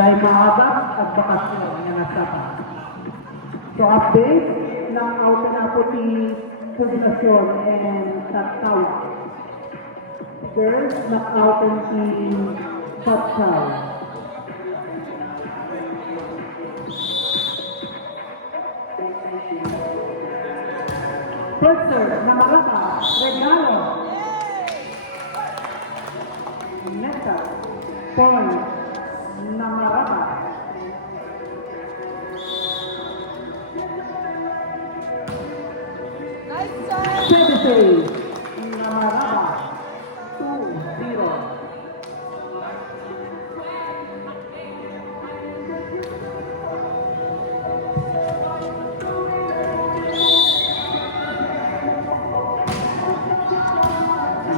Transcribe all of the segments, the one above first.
Jai mahabag at bakasyon nga nasapa. So update ng out na po ti Poblasyon and Tatsawa. Girls knock-out ti Tatsawa. First serve, Namarata, Regalo. Next up, point, Namarata. Nice serve! Services, Namarata, 2-0.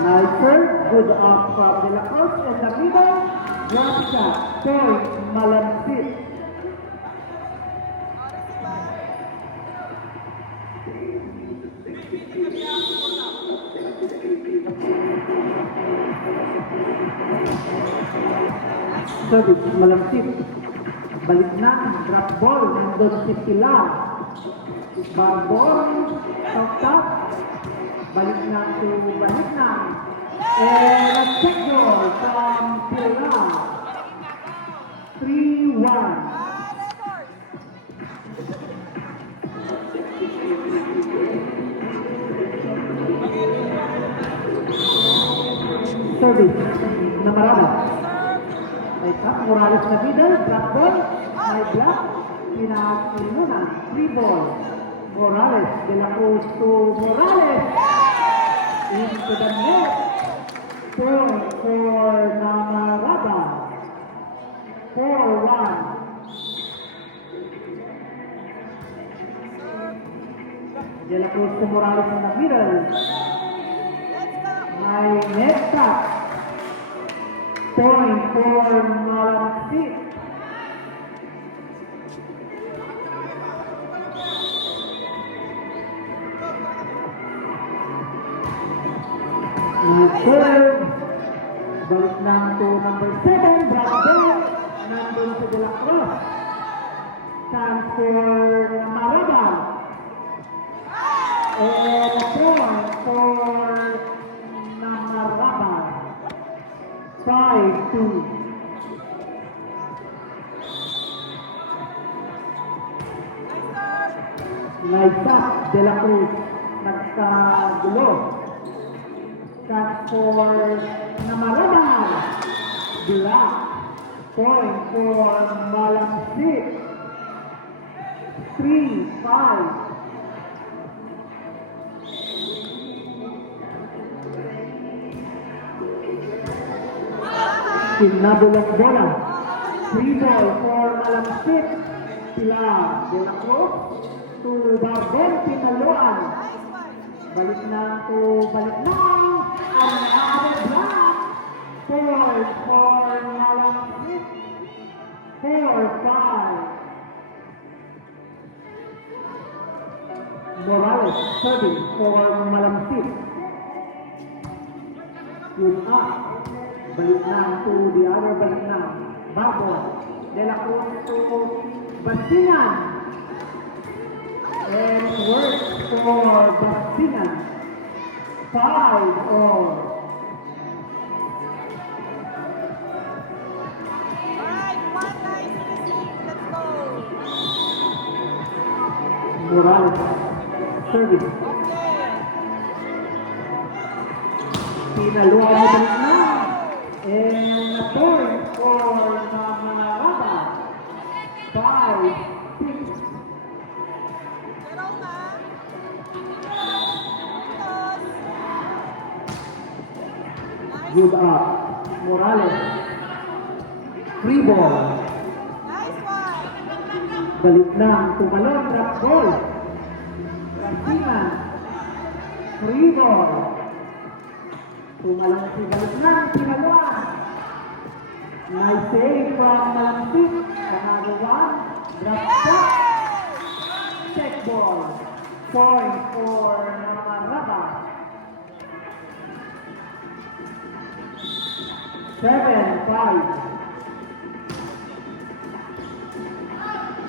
Nice serve, good off from De La Cruz and the middle, drop shot, point, Malamsit. Service, Malamsit. Balik na, drop ball, nandun si Pilar. Barbol, top, balik na. And a check goal from Pilar. 3-1. Service, Namarada. Right up, Morales na middle, drop ball, high block, pinag-inunan, 3 ball. Morales, De La Cruz to Morales. Into the net. Point for Namarada. 4-1. De La Cruz to Morales in the middle. My net shot. Point for Malamsit. Serve. Balik lang to number 7, Bradley. Nandun si De La Cruz. Chance for Namarada. And a point for Namarada. 5-2. Nice up, De La Cruz. Nagkagulo. Chance for Namarada. Black. Point for Malamsit. 3-5. Kinabulok bola. 3 ball for Malamsit. Pilar De La Cruz to Barbel Pinaluan. Balik na. Another block. Point for Malamsit. 4-5. Morales serving for Malamsit. Good up. Balik na to the other balik na. Babo. De La Cruz to Bastinan. And work for Bastinan. 5-all. Alright, one nice receive. Let's go. Morales serving. Okay. Pinaluan mo balik na. And a point for Namarada. 5-6. Pero na. Good up. Morales. Free ball. Nice one. Balik na. Tumalon. Drop ball. Rasiman. Free ball. Tumalon si balik na. Pinaluan. Nice save from Malamsit. Another one. Drop shot. Check ball. Point for Namarada. 7-5.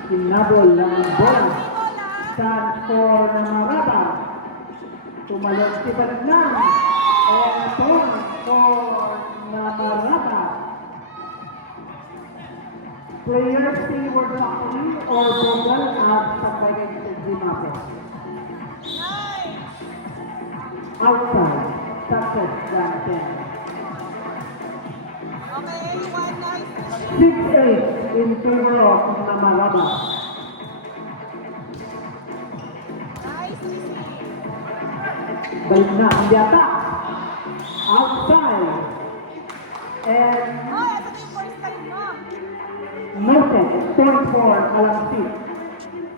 Hinabol lang ang bola. Bola. Chance for Namaraba. Tumalon si Balignan. And point for Namaraba. Players say were factory or Bogal at Sabayan sa Gimapes. Nice. Outside. Success than 10. Okay, one nice. 6-8 in favor of Namaraba. Nice receive. Balik na ang yata. Outside. And Oh, ito yung first time mo. noted. Point for Alamsi.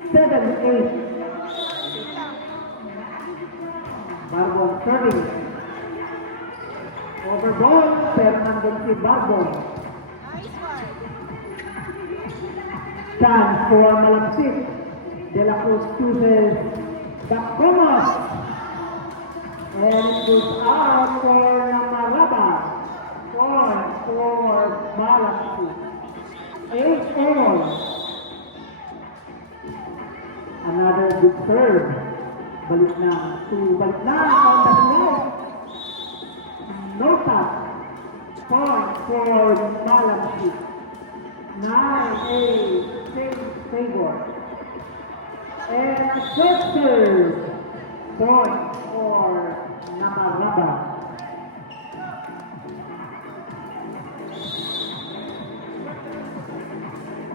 7-8. Barbon serving. Over ball. Pero nandun si Barbon. Nice one. Chance for Malamsik. De La Cruz chooses Dacomas. And it goes out for Namaraba. Point for Malamsik. 8-all. Another good serve. Balik na on the net. No touch. Point for Malamsik. 9-8 same favor. And a good serve. Point for Namaraba.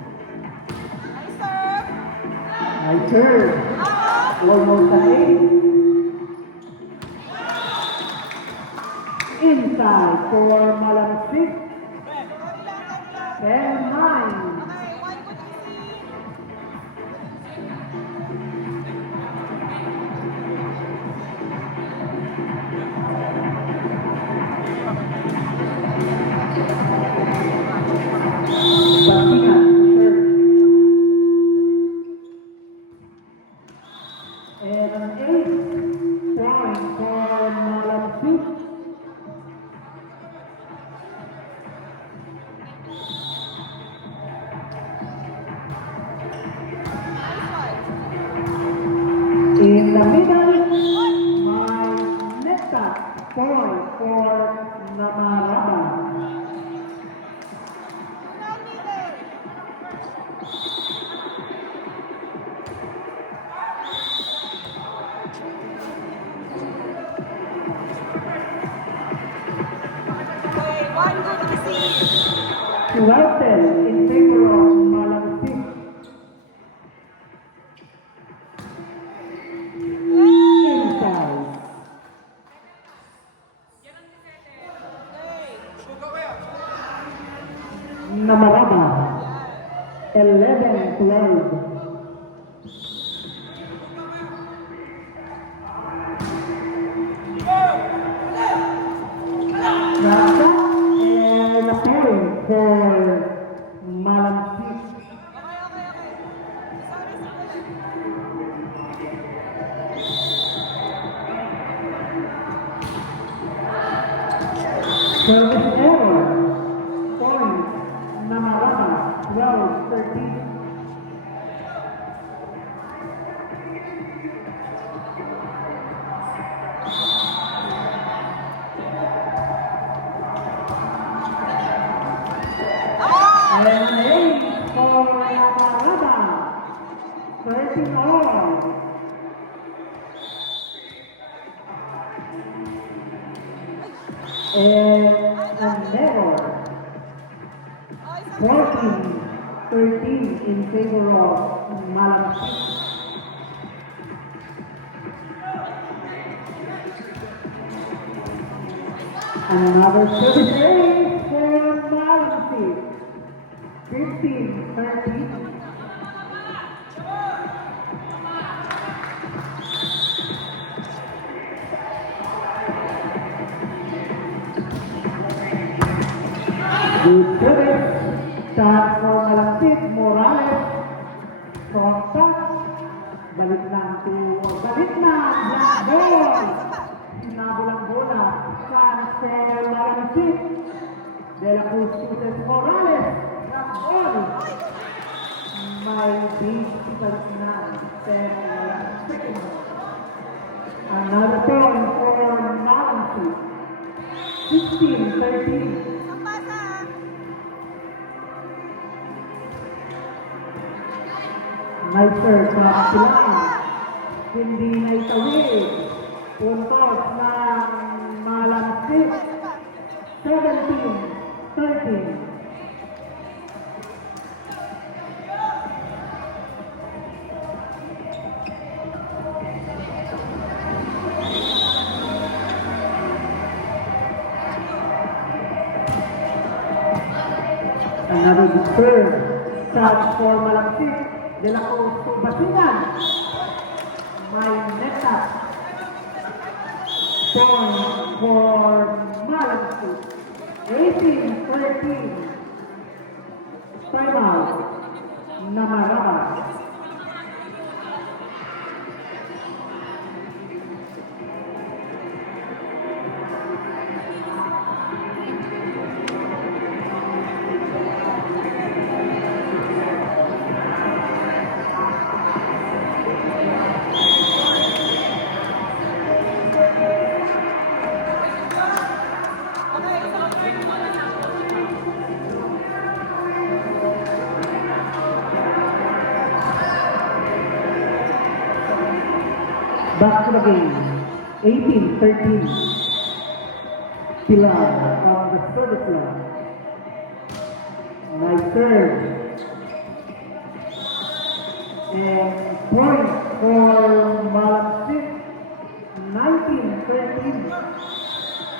Nice serve. Nice serve. Out. Almost an 8. Inside for Malamsik. 10-9. Okay, one good receive. Batikan. And an 8 point for Malamsik. Nice one. In the middle, my neta point for Namaraba. Now middle. Okay, one good receive. 12 in favor of Malamsik. Inside. Okay. Namaraba. 11-12. Nasa and a point for Malamsik. Okay, okay, okay. Sorry, sorry. Service error. Point Namaraba. 12-13. And eight for Namaraba. 13 all. And a never. Oh, isa. 14-13 in favor of Malamsik. Another service ace for Malamsik. 15-13. Good service. Chance for Malamsik. Morales. From top. Balik na. Black ball. Sinabol ang bola. Chance for Malamsik. De La Cruz chooses Morales. Black ball. may difficult na step. Another point for Malansi. 16-13. Isang pasa. Nicer sa kapilaan. Hindi na itawid. Puntos ng Malansi. 17-13. Another disturb. Touch for Malampit. De la Cruz to Basinan. May net up. Point for Malampit. 18-13. Time out. Namaraba. Back to the game. 18-13. Pilar on the service line. Nice serve. And point for Malampit. 19-13.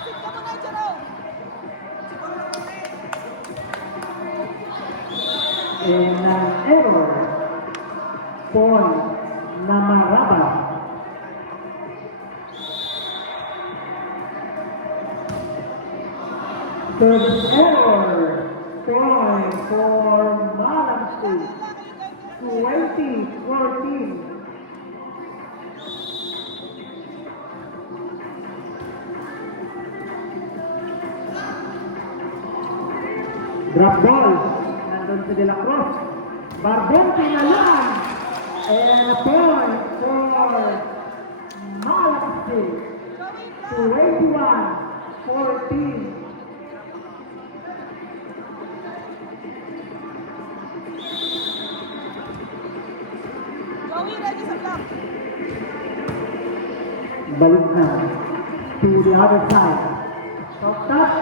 Sit ka muna, Jerome. And an error. Point Namaraba. Third error. Point for Malampit. 20-14. Drop ball. Nandun si De La Cruz. Barbon pinalan. And a point for Malampit. 21-14. Joey, ready sa block. Balik na to the other side. Top touch.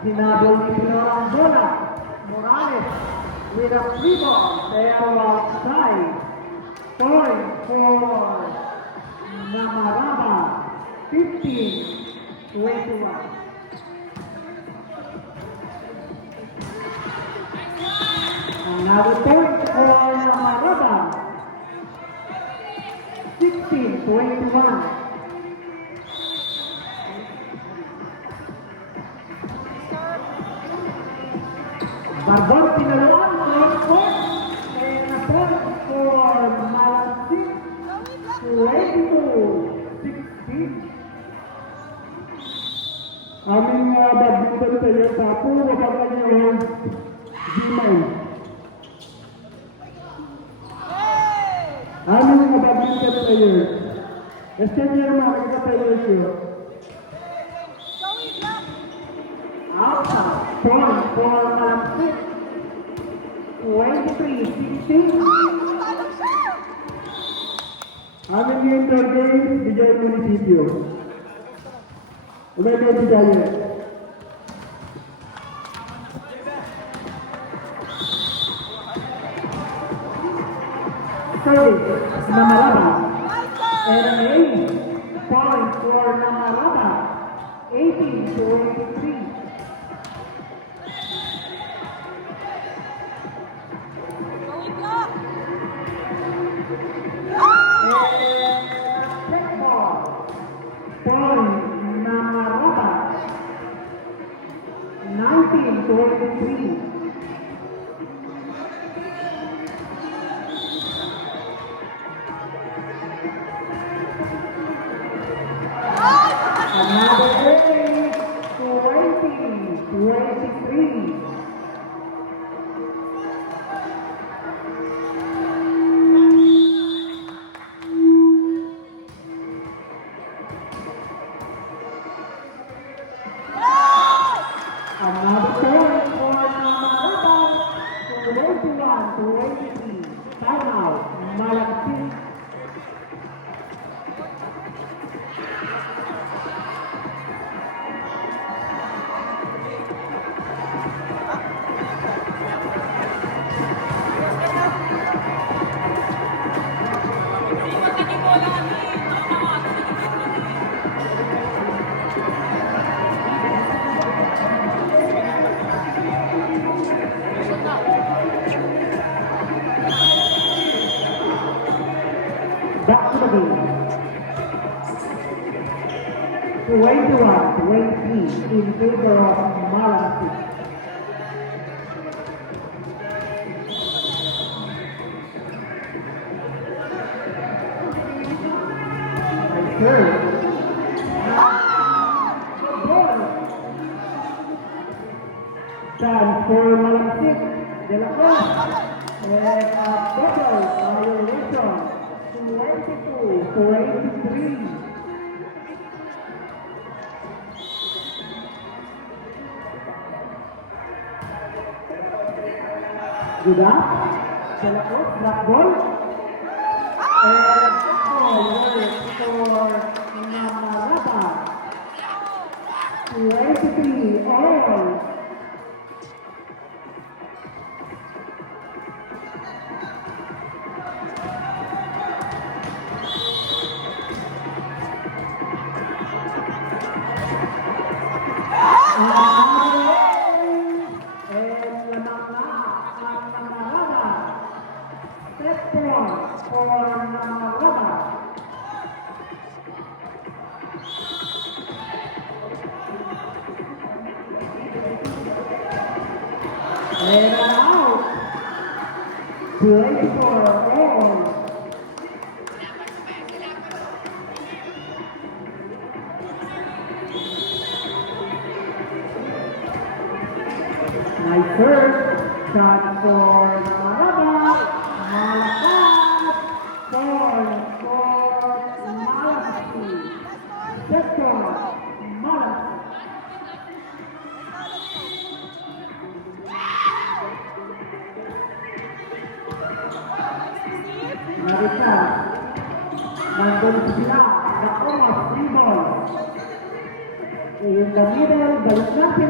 Sinabol ni Pinor ang bola. Morales with a free ball. They are outside. Point for Namaraba. 15-21. Another point for Namaraba. 16-21. Barbon pinaluan, long point, and a point for Malampit, Joey, block. 22-16. Aming badminton player sa puro wag na yung G9. Hey! Aming badminton player. Estén niya mga player siya. Joey, block. Outside, point for Malampit, 23-16. Talo siya! Aming yung third game, Vijay Municipio. Umay Vijay. Service, Namaraba. And an 8 point for Namaraba. 18-23. Joey, block. Check ball. Point Namaraba. 19-23. Another 8 for 23. Timeout. Malampig. Back to the game. 21-20 in favor of Malampig. Third. Chance for Malampig. De La Cruz. And a double violation. 22-23. Good up. De La Cruz, black ball. And ball work for Namaraba. 23 all. And out. Play for all. Nice serve. Shot for Namaraba. Malakas. Point for Malampig. Sector. Malampig. Marikan. Nandun sila. Nakuha. Free ball. In the middle, balik natin